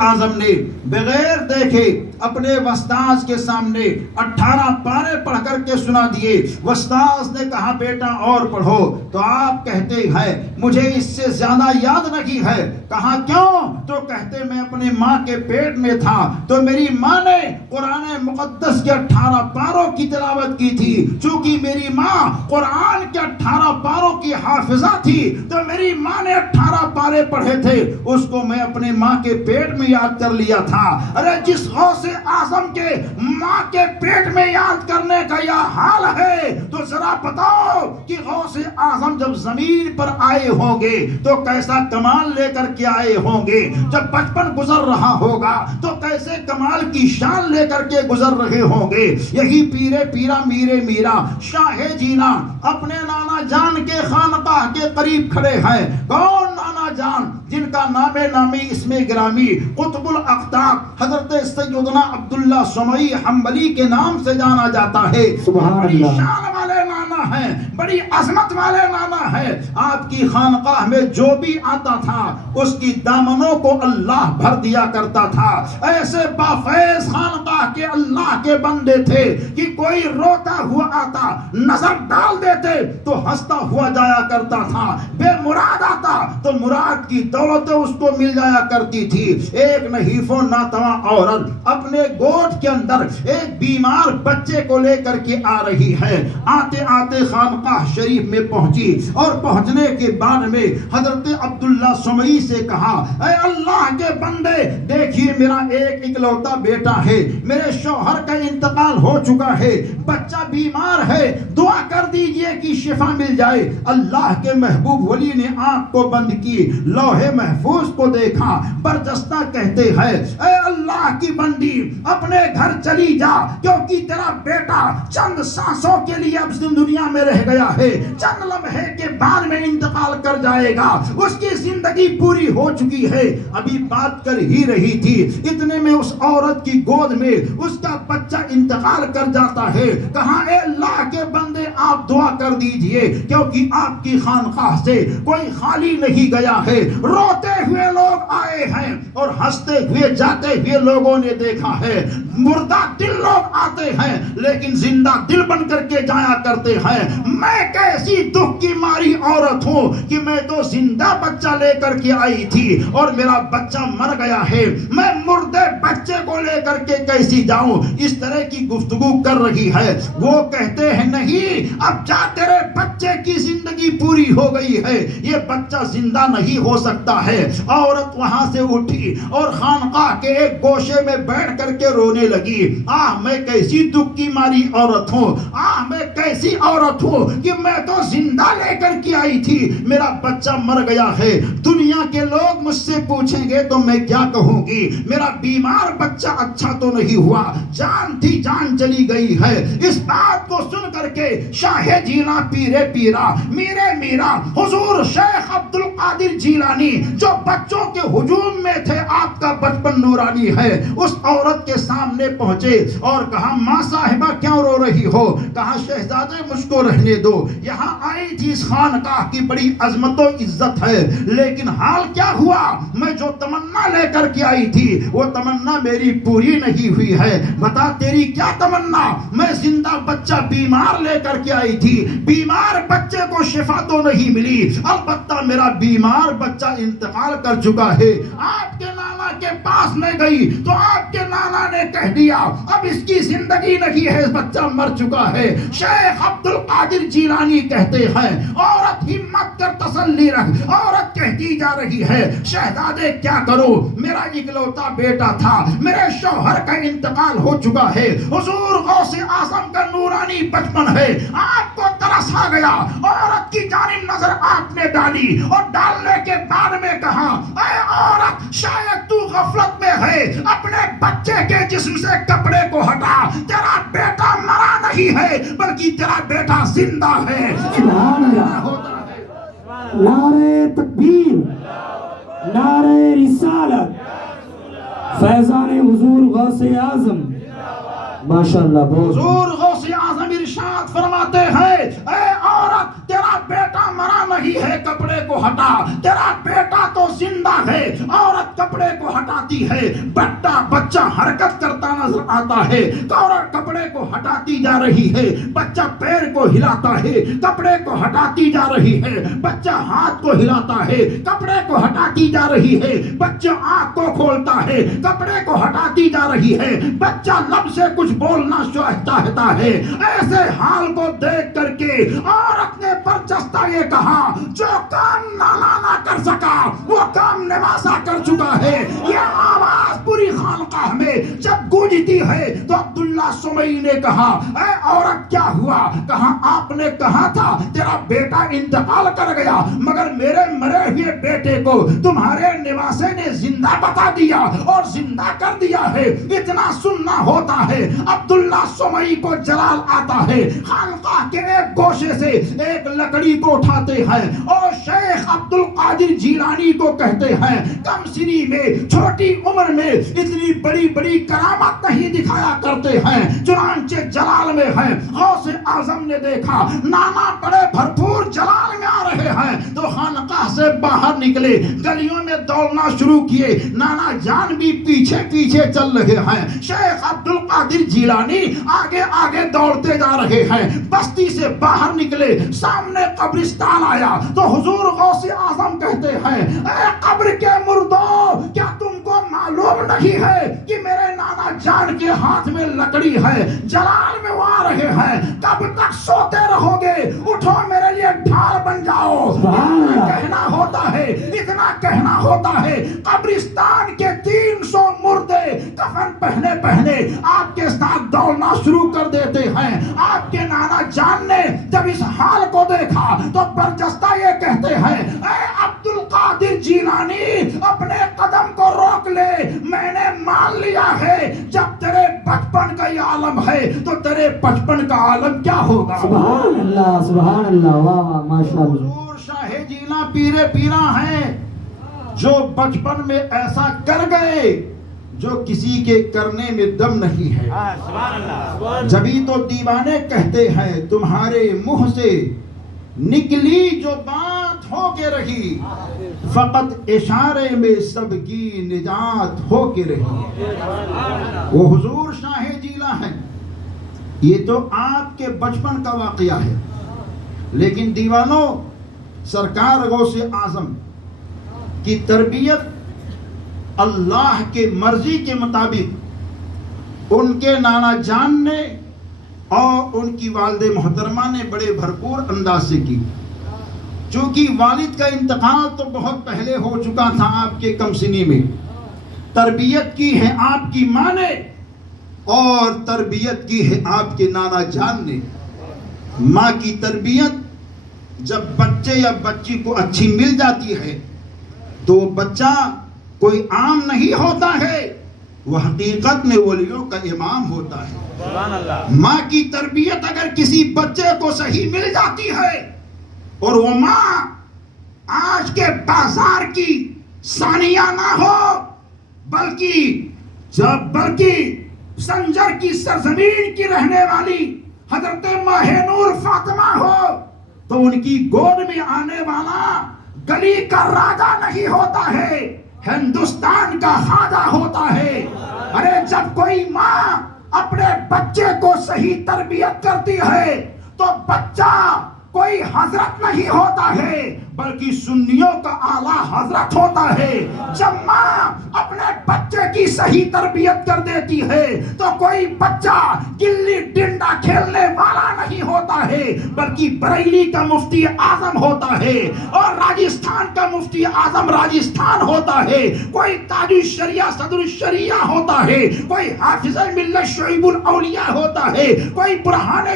आजम ने बगैर देखे अपने वस्ताज के सामने 18 पारे पढ़ करके सुना दिए। वस्ताज ने कहा बेटा और पढ़ो, तो आप कहते हैं मुझे इससे ज्यादा याद नहीं है। कहा क्यों? तो कहते मैं अपनी माँ के पेट में था तो मेरी माँ ने कुरान मुकद्दस के 18 पारों की तिलावत की थी। चूंकि मेरी माँ कुरान के 18 पारों की हाफिजा थी तो मेरी माँ ने 18 पारे पढ़े थे, उसको मैं अपनी माँ के पेट में याद कर लिया था। अरे जिस गौसे आजम के माँ के पेट में याद करने का यह हाल है, तो जरा बताओ कि गौसे आजम जब जमीन पर आए होंगे तो कैसा कमाल लेकर के आए होंगे। जब बचपन गुजर रहा होगा तो कैसे कमाल की शान लेकर के गुजर रहे होंगे। यही पीरे पीरा मीरे मीरा शाहे जीना अपने नाना जान के खानकाह के करीब खड़े हैं। कौन नाना जान? जिनका नामे नामी इसमें गिरामी कुतुबुल अख्ताब हजरत सैयदना अब्दुल्ला सुमई हम्बली के नाम से जाना जाता है। बड़ी शान वाले नाना हैं, बड़ी अजमत वाले नाना हैं। आपकी खानकाह में जो भी आता था उसकी दामनों को अल्लाह भर दिया करता था। ऐसे बाफैज खानकाह के अल्लाह के बंदे थे कि कोई रोता हुआ आता नजर डाल देते तो हंसता हुआ जाया करता था। बेमुराद आता तो मुराद की दौलतें उसको मिल जाया करती थी। एक नहीफो नातवा औरत अपने गोद के अंदर एक बीमार बच्चे को लेकर के आ रही है। आते आते खानकाह शरीफ में पहुंची और पहुंचने के बाद में हजरत अब्दुल्ला सुमई से कहा, ऐ अल्लाह के बंदे, देखिए मेरा एक इकलौता बेटा है, मेरे शौहर का इंतकाल हो चुका है, बच्चा बीमार है, दुआ कर दीजिए कि शिफा मिल जाए। अल्लाह के महबूब वली ने आंख को बंद की, लौहे महफूज को देखा, बरजस्ता कहते हैं, ऐ अल्लाह की बंदी अपने घर चली जा, क्योंकि तेरा बेटा चंद सांसों के लिए अब दुनिया में रह गया है, चंद लम्हे के बाद में इंतकाल कर जाएगा, उसकी जिंदगी पूरी हो चुकी है। अभी बात कर ही रही थी, इतने में उस औरत की गोद में उसका बच्चा इंतकाल कर जाता है। कहा, ए अल्लाह के बंदे आप दुआ कर दीजिए, क्योंकि आपकी खानकाह से कोई खाली नहीं गया है। रोते हुए लोग आए हैं और हंसते हुए जाते हुए लोगों ने देखा है। मुर्दा दिल लोग आते हैं लेकिन जिंदा दिल बन करके जाया करते हैं। मैं कैसी दुख की मारी औरत हूँ कि मैं तो जिंदा बच्चा लेकर के आई थी और मेरा बच्चा मर गया है, मैं मुर्दे बच्चे को लेकर के कैसी जाऊं। इस तरह की गुफ्तगू कर रही है। वो कहते हैं नहीं, अब जा, तेरे बच्चे की जिंदगी पूरी हो गई है, ये बच्चा जिंदा नहीं हो सकता है। औरत वहां से उठी और खानकाह के एक गोशे में बैठ करके रोने लगी। आह, मैं कैसी दुख की मारी औरत हूँ, आह मैं कैसी औरत हूँ कि मैं तो जिंदा लेकर के आई थी, मेरा बच्चा मर गया है। दुनिया के लोग मुझसे पूछेंगे तो मैं क्या कहूंगी, मेरा बीमार बच्चा अच्छा तो नहीं हुआ, जान थी जान चली गई है। इस बात को सुन करके शाहे जीना पीरे पीरा मीरे मीरा हुजूर शेख अब्दुल कादिर जीलानी, जो बच्चों के हुजूम में थे, आपका बचपन नूरानी है, उस औरत के सामने पहुंचे और कहा, माँ साहिबा क्यों रो रही हो? कहा, शहजादे मुझको रहने दो, यहाँ आई थी इस खानकाह की बड़ी अजमत और इज्जत है, लेकिन हाल क्या हुआ, मैं जो तमन्ना लेकर के आई थी वो तमन्ना मेरी पूरी नहीं हुई है। बता तेरी क्या तमन्ना? मैं जिंदा बच्चा बीमार लेकर के आई थी, बीमार बच्चे को शिफा तो नहीं मिली, अलबत्ता मेरा बीमार बच्चा इंतकाल कर चुका है। आपके नाना के पास में गई तो आपके नाना ने कह दिया अब इसकी जिंदगी नहीं है, इस बच्चा मर चुका है। शेख अब्दुल कादिर जीलानी कहते हैं, औरत हिम्मत कर तसल्ली रख। औरत कहती जा रही है, शहजादे क्या करो, मेरा इकलौता बेटा था, मेरे शौहर का इंतकाल हो चुका है, हुजूर गौसे आजम का नूरानी बचपन है, आपको तरस आ गया। औरत की जानिब नजर आपने डाली और डालने के बाद में कहा, ऐ औरत शायद तू गफलत में है, अपने बच्चे के जिस्म से कपड़े को हटा, तेरा बेटा मरा नहीं है बल्कि तेरा बेटा जिंदा है। सुभान अल्लाह। नारे तकबीर, नारे रिसालत, फैज़ान हुजूर गौसे आज़म, माशाअल्लाह। हुजूर गौसे आज़म इरशाद फरमाते हैं, ऐ औरत तेरा बेटा मरा رہی ہے کپڑے کو ہٹا، تیرا بیٹا تو زندہ ہے، عورت کپڑے کو ہٹاتی ہے، بچہ حرکت کرتا نظر آتا ہے، عورت کپڑے کو ہٹاتی جا رہی ہے، بچہ پیر کو ہلاتا ہے، کپڑے کو ہٹاتی جا رہی ہے، بچہ ہاتھ کو ہلاتا ہے، کپڑے کو ہٹاتی جا رہی ہے، بچہ آنکھ کو کھولتا ہے، کپڑے کو ہٹاتی جا رہی ہے، بچہ لب سے کچھ بولنا چاہتا ہے۔ ایسے حال کو دیکھ کر کے عورت نے برجستہ یہ کہا، جو کام نانا نہ کر سکا وہ کام نواسا کر چکا ہے۔ یہ آواز پوری خانقاہ میں جب گونجتی ہے تو عبداللہ سمیع نے کہا، اے عورت کیا ہوا؟ کہا آپ نے کہا تھا تیرا بیٹا انتقال کر گیا، مگر میرے مرے ہوئے بیٹے کو تمہارے نواسے نے زندہ بتا دیا اور زندہ کر دیا ہے۔ اتنا سننا ہوتا ہے۔ عبداللہ سمیع کو جلال آتا ہے، خانقاہ کے ایک گوشے سے ایک لکڑی کو اٹھاتے ہیں اور شیخ عبد القادر جیلانی کو کہتے ہیں، کم سنی میں چھوٹی عمر میں اتنی بڑی بڑی کرامت نہیں دکھایا کرتے ہیں۔ چنانچہ جلال میں ہے، غوث اعظم نے دیکھا نانا بڑے بھرپور جلال میں آ رہے ہیں تو خانقاہ سے باہر نکلے، گلیوں میں دوڑنا شروع کیے، نانا جان بھی پیچھے پیچھے چل رہے ہیں، شیخ عبد القادر جیلانی آگے آگے دوڑتے جا رہے ہیں۔ بستی سے باہر نکلے، سامنے قبرستان آیا تو حضور غوث اعظم کہتے ہیں، اے قبر کے مردو، کیا تم کو معلوم نہیں ہے کہ میرے نانا جان کے ہاتھ میں لکڑی ہے، جلال میں وہ آ رہے ہیں، کب تک سوتے رہو گے؟ اٹھو میرے لیے ڈھال بن جاؤ۔ اتنا کہنا ہوتا ہے، اتنا کہنا ہوتا ہے، قبرستان کے 300 مردے کفن پہنے پہنے آپ کے ساتھ دوڑنا شروع کر دیتے ہیں۔ آپ کے نانا جان نے جب اس حال کو دیکھا تو برجستہ یہ کہتے ہیں، اے عبد القادر جیلانی، اپنے قدم کو روک لے، میں نے مان لیا ہے جب تیرے بچپن کا یہ عالم ہے تو تیرے بچپن کا عالم کیا ہوگا؟ سبحان اللہ، سبحان اللہ، واہ واہ، ماشاءاللہ۔ حضور شاہ جیلہ پیرے پیرا ہیں جو بچپن میں ایسا کر گئے جو کسی کے کرنے میں دم نہیں ہے۔ جبھی تو دیوانے کہتے ہیں تمہارے منہ سے نکلی جو بات ہو کے رہی، فقط اشارے میں سب کی نجات ہو کے رہی۔ وہ حضور شاہ جیلہ ہیں، یہ تو آپ کے بچپن کا واقعہ ہے، لیکن دیوانوں سرکار غوث اعظم کی تربیت اللہ کے مرضی کے مطابق ان کے نانا جان نے اور ان کی والد محترمہ نے بڑے بھرپور انداز سے کی۔ چونکہ والد کا انتقال تو بہت پہلے ہو چکا تھا آپ کے کم سنی میں، تربیت کی ہے آپ کی ماں نے اور تربیت کی ہے آپ کے نانا جان نے۔ ماں کی تربیت جب بچے یا بچی کو اچھی مل جاتی ہے تو بچہ کوئی عام نہیں ہوتا ہے، وہ حقیقت میں ولیوں کا امام ہوتا ہے۔ ماں کی تربیت اگر کسی بچے کو صحیح مل جاتی ہے اور وہ ماں آج کے بازار کی ثانیہ نہ ہو بلکہ سنجر کی سرزمین کی رہنے والی حضرت ماہ نور فاطمہ ہو تو ان کی گود میں آنے والا گلی کا راجہ نہیں ہوتا ہے، ہندوستان کا خواجہ ہوتا ہے۔ ارے جب کوئی ماں اپنے بچے کو صحیح تربیت کرتی ہے تو بچہ کوئی حضرت نہیں ہوتا ہے بلکہ سنیوں کا اعلیٰ حضرت ہوتا ہے۔ جب ماں اپنے بچے کی صحیح تربیت کر دیتی ہے تو کوئی بچہ گلی ڈنڈا کھیلنے والا نہیں ہوتا ہے بلکہ بریلی کا مفتی اعظم ہوتا ہے اور راجستھان کا مفتی اعظم راجستھان ہوتا ہے، کوئی تاج الشریعہ صدر الشریعہ ہوتا ہے، کوئی حافظ ملت شعیب الاولیاء ہوتا ہے، کوئی برہان